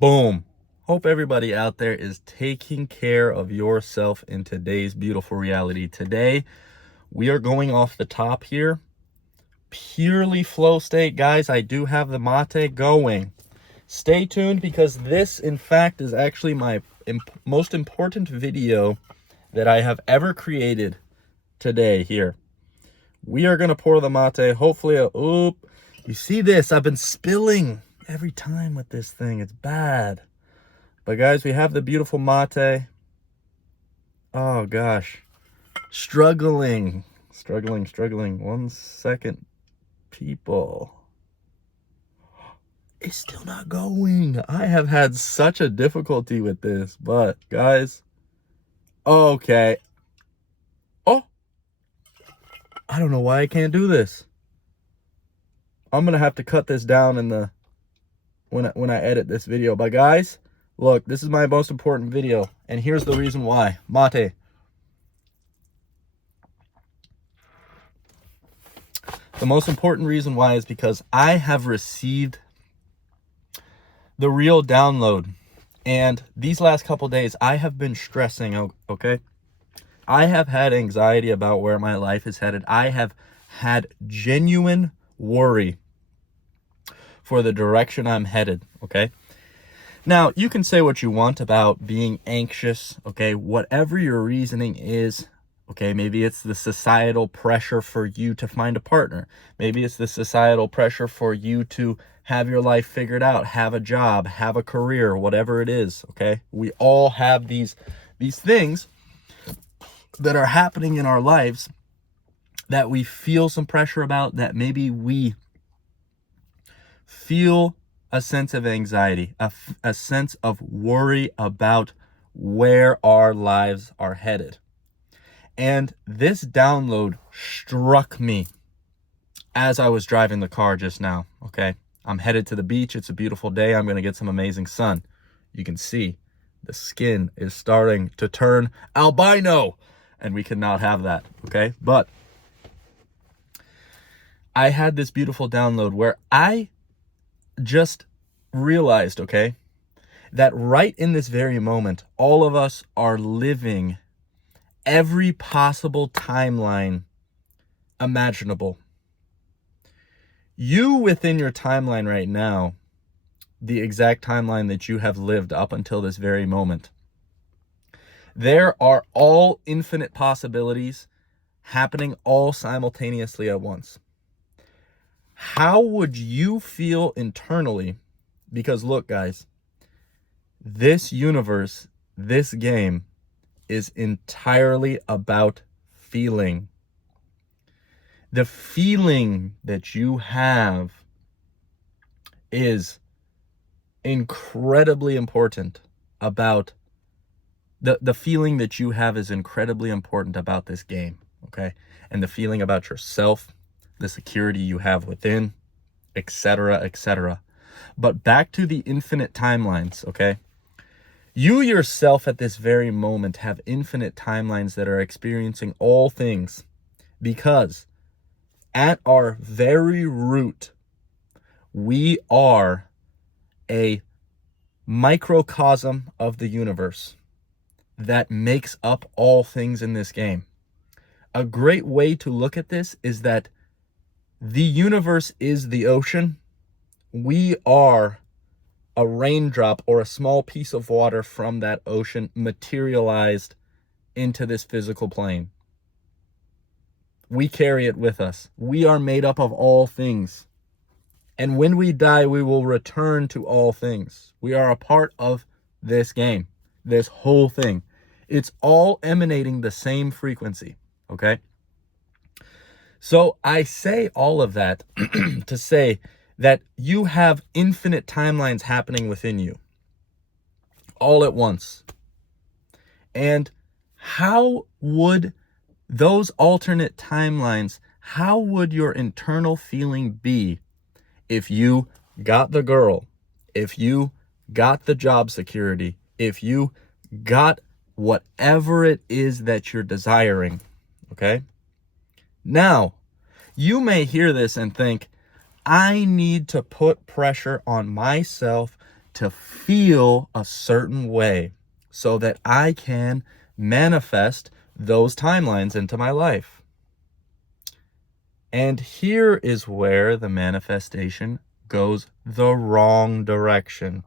Boom. Hope everybody out there is taking care of yourself in today's beautiful reality. Today, we are going off the top here. Purely flow state. Guys, I do have the mate going. Stay tuned because this, in fact, is actually my most important video that I have ever created today here. We are going to pour the mate. Hopefully, you see this? I've been spilling every time with this thing. It's bad. But guys, we have the beautiful mate. Oh gosh. Struggling. 1 second, people. It's still not going. I have had such a difficulty with this, but guys, okay. Oh, I don't know why I can't do this. I'm gonna have to cut this down in the when I edit this video. But guys, look, this is my most important video, and here's the reason why. Mate. The most important reason why is because I have received the real download. And these last couple days, I have been stressing, okay? I have had anxiety about where my life is headed. I have had genuine worry for the direction I'm headed, okay? Now, you can say what you want about being anxious, okay? Whatever your reasoning is, okay? Maybe it's the societal pressure for you to find a partner. Maybe it's the societal pressure for you to have your life figured out, have a job, have a career, whatever it is, okay? We all have these things that are happening in our lives that we feel some pressure about, that maybe we feel a sense of anxiety, a sense of worry about where our lives are headed. And this download struck me as I was driving the car just now, okay? I'm headed to the beach. It's a beautiful day. I'm going to get some amazing sun. You can see the skin is starting to turn albino, and we cannot have that, okay? But I had this beautiful download where I just realized, okay, that right in this very moment, all of us are living every possible timeline imaginable. You within your timeline right now, the exact timeline that you have lived up until this very moment, there are all infinite possibilities happening all simultaneously at once. How would you feel internally? Because look, guys, this universe, this game is entirely about feeling. The feeling that you have is incredibly important about the feeling that you have is incredibly important about this game, okay? And the feeling about yourself, the security you have within, etc., etc. But back to the infinite timelines, okay? You yourself at this very moment have infinite timelines that are experiencing all things, because at our very root, we are a microcosm of the universe that makes up all things in this game. A great way to look at this is that the universe is the ocean. We are a raindrop or a small piece of water from that ocean materialized into this physical plane. We carry it with us. We are made up of all things. And when we die, we will return to all things. We are a part of this game, this whole thing. It's all emanating the same frequency, okay? So I say all of that to say that you have infinite timelines happening within you all at once. And how would those alternate timelines, how would your internal feeling be if you got the girl, if you got the job security, if you got whatever it is that you're desiring, okay? Now, you may hear this and think, I need to put pressure on myself to feel a certain way so that I can manifest those timelines into my life. And here is where the manifestation goes the wrong direction.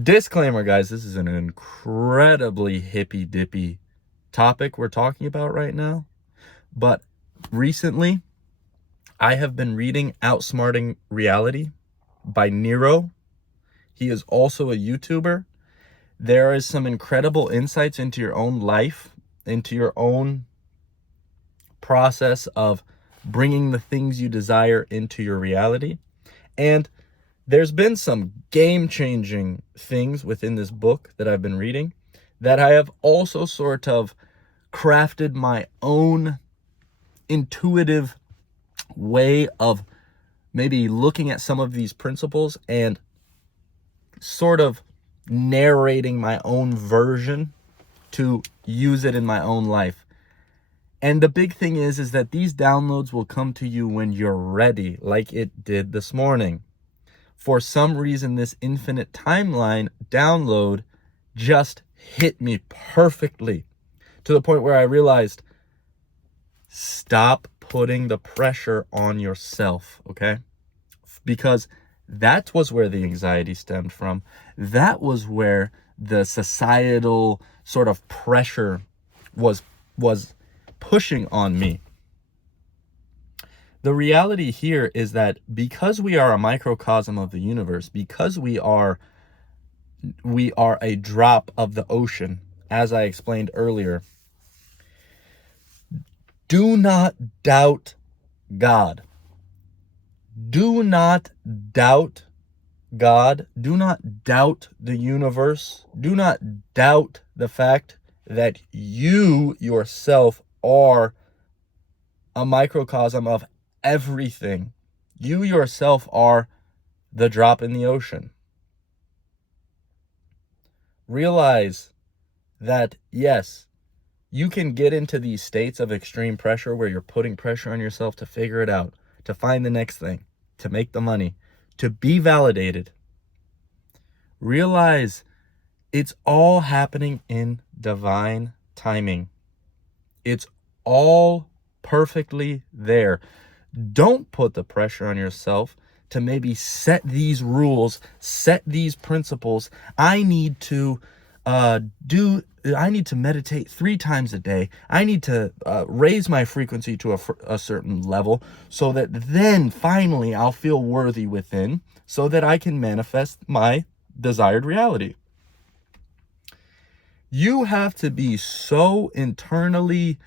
Disclaimer, guys, this is an incredibly hippy-dippy topic we're talking about right now. But recently, I have been reading Outsmarting Reality by Nero. He is also a YouTuber. There is some incredible insights into your own life, into your own process of bringing the things you desire into your reality. And there's been some game-changing things within this book that I've been reading that I have also sort of crafted my own intuitive way of maybe looking at some of these principles and sort of narrating my own version to use it in my own life. And the big thing is that these downloads will come to you when you're ready, like it did this morning. For some reason, this infinite timeline download just hit me perfectly, to the point where I realized, stop putting the pressure on yourself, okay? Because that was where the anxiety stemmed from. That was where the societal sort of pressure was pushing on me. The reality here is that because we are a microcosm of the universe, because we are a drop of the ocean, as I explained earlier, do not doubt God. Do not doubt God. Do not doubt the universe. Do not doubt the fact that you yourself are a microcosm of everything. You yourself are the drop in the ocean. Realize that, yes, you can get into these states of extreme pressure where you're putting pressure on yourself to figure it out, to find the next thing, to make the money, to be validated. Realize it's all happening in divine timing. It's all perfectly there. Don't put the pressure on yourself to maybe set these rules, set these principles. I need to meditate 3 times a day. I need to raise my frequency to a certain level so that then finally I'll feel worthy within, so that I can manifest my desired reality. You have to be so internally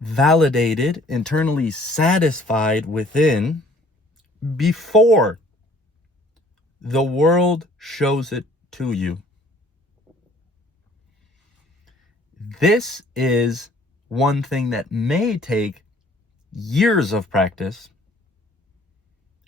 validated, internally satisfied within before the world shows it to you. This is one thing that may take years of practice.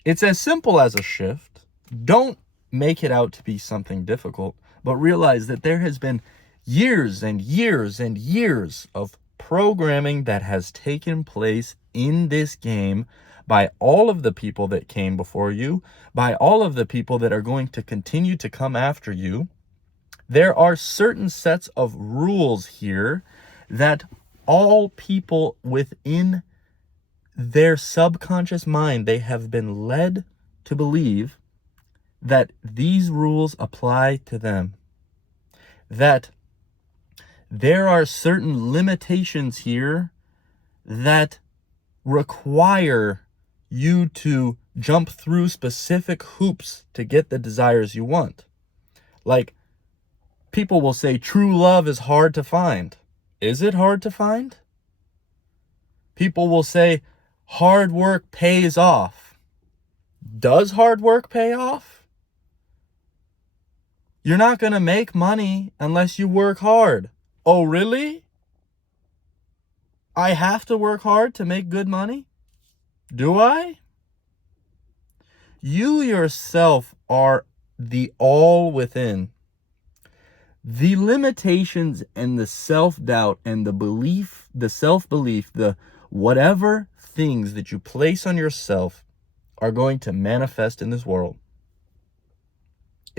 It's as simple as a shift. Don't make it out to be something difficult, but realize that there has been years and years and years of programming that has taken place in this game by all of the people that came before you, by all of the people that are going to continue to come after you. There are certain sets of rules here that all people within their subconscious mind, they have been led to believe that these rules apply to them. That there are certain limitations here that require you to jump through specific hoops to get the desires you want. Like, people will say true love is hard to find. Is it hard to find? People will say hard work pays off. Does hard work pay off? You're not going to make money unless you work hard. Oh, really? I have to work hard to make good money? Do I? You yourself are the all within. The limitations and the self-doubt and the belief, the self-belief, the whatever things that you place on yourself are going to manifest in this world.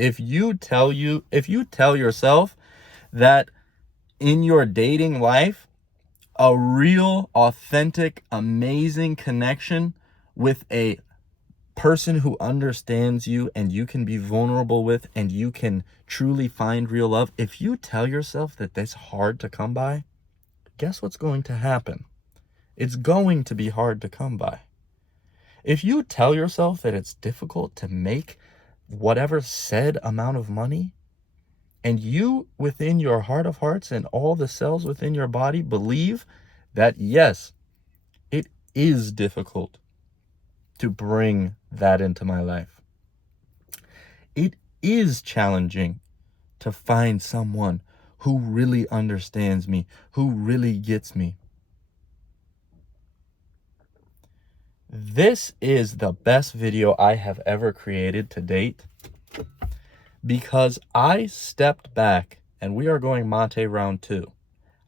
If you tell yourself that in your dating life, a real, authentic, amazing connection with a person who understands you and you can be vulnerable with and you can truly find real love, if you tell yourself that that's hard to come by, guess what's going to happen? It's going to be hard to come by. If you tell yourself that it's difficult to make whatever said amount of money, and you within your heart of hearts and all the cells within your body believe that yes, it is difficult to bring that into my life. It is challenging to find someone who really understands me, who really gets me. This is the best video I have ever created to date because I stepped back, and we are going Mate round 2.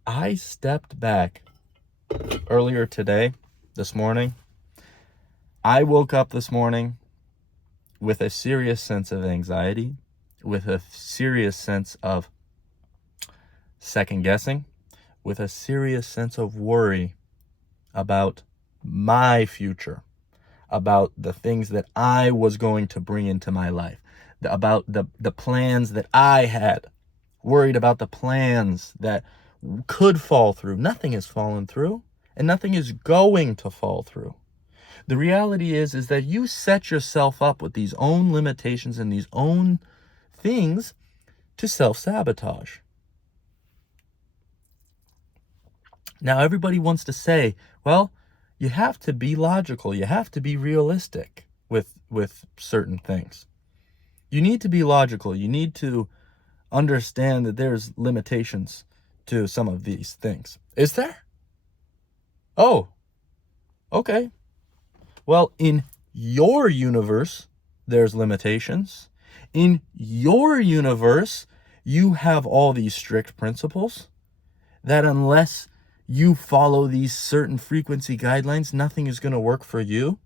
I stepped back earlier today, this morning. I woke up this morning with a serious sense of anxiety, with a serious sense of second guessing, with a serious sense of worry about my future, about the things that I was going to bring into my life, about the plans that I had, worried about the plans that could fall through. Nothing has fallen through, and nothing is going to fall through. The reality is that you set yourself up with these own limitations and these own things to self-sabotage. Now, everybody wants to say, well, you have to be logical. You have to be realistic with certain things. You need to be logical. You need to understand that there's limitations to some of these things. Is there? Oh, okay. Well, in your universe, there's limitations. In your universe, you have all these strict principles that unless you follow these certain frequency guidelines, nothing is going to work for you.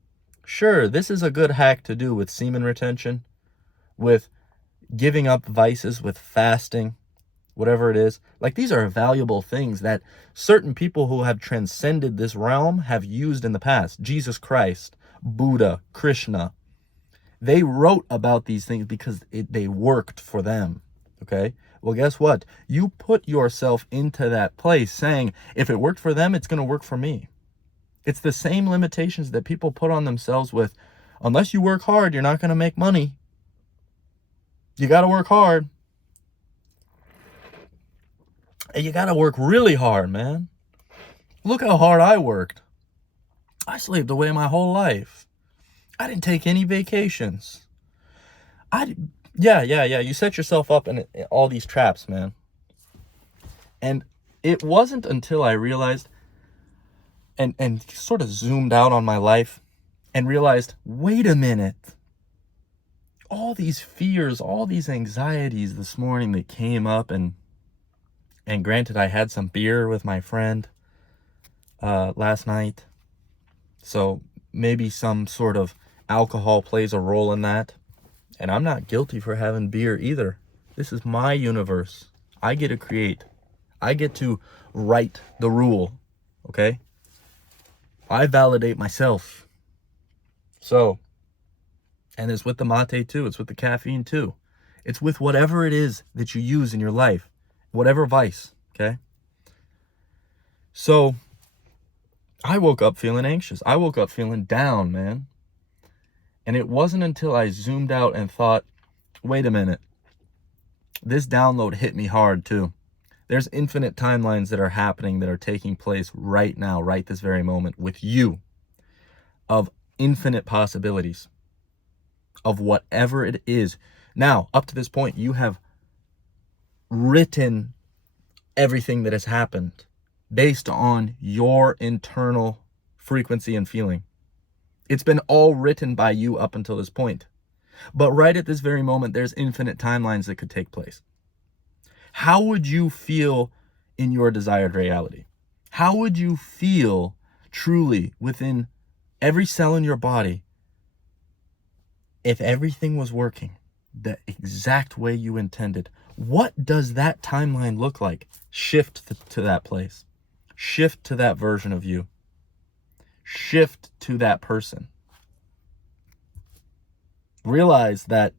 Sure, this is a good hack to do with semen retention, with giving up vices, with fasting, whatever it is. Like, these are valuable things that certain people who have transcended this realm have used in the past. Jesus Christ, Buddha, Krishna. They wrote about these things because they worked for them. Okay? Well, guess what? You put yourself into that place saying, if it worked for them, it's going to work for me. It's the same limitations that people put on themselves with, unless you work hard, you're not going to make money. You got to work hard. And you got to work really hard, man. Look how hard I worked. I slaved away my whole life. I didn't take any vacations. Yeah. You set yourself up in all these traps, man. And it wasn't until I realized and sort of zoomed out on my life and realized, wait a minute. All these fears, all these anxieties this morning that came up, and granted, I had some beer with my friend last night. So maybe some sort of alcohol plays a role in that. And I'm not guilty for having beer either. This is my universe. I get to create. I get to write the rule. Okay? I validate myself. So, and it's with the mate too. It's with the caffeine too. It's with whatever it is that you use in your life. Whatever vice. Okay? So, I woke up feeling anxious. I woke up feeling down, man. And it wasn't until I zoomed out and thought, wait a minute. This download hit me hard too. There's infinite timelines that are happening, that are taking place right now, right this very moment with you, of infinite possibilities of whatever it is. Now, up to this point, you have written everything that has happened based on your internal frequency and feeling. It's been all written by you up until this point. But right at this very moment, there's infinite timelines that could take place. How would you feel in your desired reality? How would you feel truly within every cell in your body if everything was working the exact way you intended. What does that timeline look like? Shift to that place. Shift to that version of you. Shift to that person. Realize that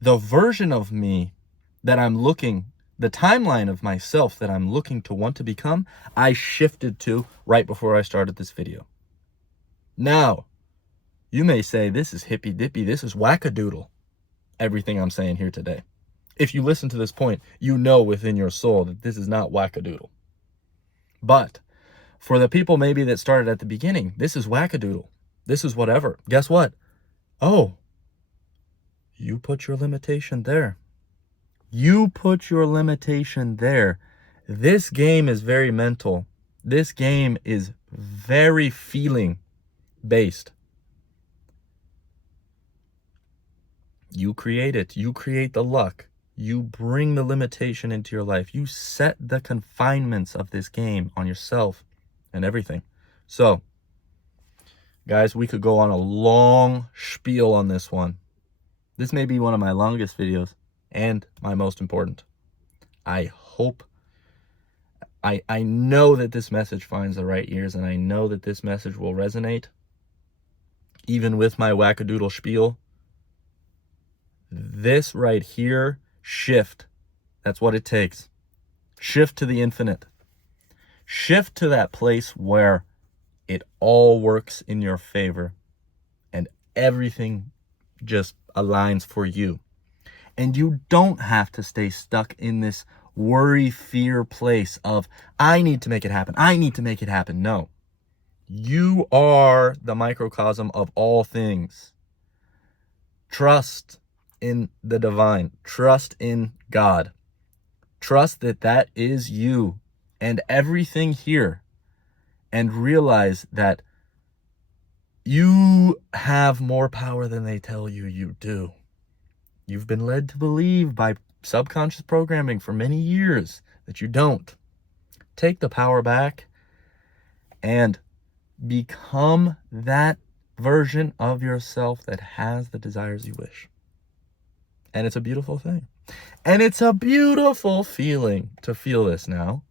the version of me that I'm looking, the timeline of myself that I'm looking to want to become, I shifted to right before I started this video. Now, you may say, this is hippy dippy, this is wackadoodle, everything I'm saying here today. If you listen to this point, you know within your soul that this is not wackadoodle. But for the people maybe that started at the beginning, this is wackadoodle. This is whatever. Guess what? Oh, you put your limitation there. You put your limitation there. This game is very mental. This game is very feeling based. You create it. You create the luck. You bring the limitation into your life. You set the confinements of this game on yourself and everything. So, guys, we could go on a long spiel on this one. This may be one of my longest videos and my most important. I hope, I know that this message finds the right ears, and I know that this message will resonate. Even with my wackadoodle spiel, this right here, shift. That's what it takes. Shift to the infinite. Shift to that place where it all works in your favor and everything just aligns for you. And you don't have to stay stuck in this worry, fear place of, I need to make it happen. I need to make it happen. No. You are the microcosm of all things. Trust in the divine. Trust in God. Trust that that is you and everything here. And realize that you have more power than they tell you you do. You've been led to believe by subconscious programming for many years that you don't. Take the power back and become that version of yourself that has the desires you wish. And it's a beautiful thing. And it's a beautiful feeling to feel this now.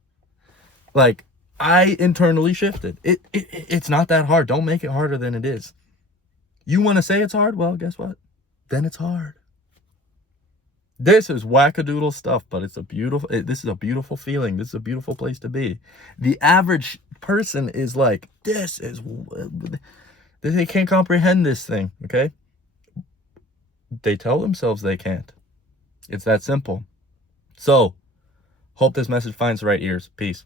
Like, I internally shifted. It's not that hard. Don't make it harder than it is. You want to say it's hard? Well, guess what? Then it's hard. This is wackadoodle stuff, but it's a beautiful, this is a beautiful feeling. This is a beautiful place to be. The average person is like, they can't comprehend this thing, okay? They tell themselves they can't. It's that simple. So, hope this message finds the right ears. Peace.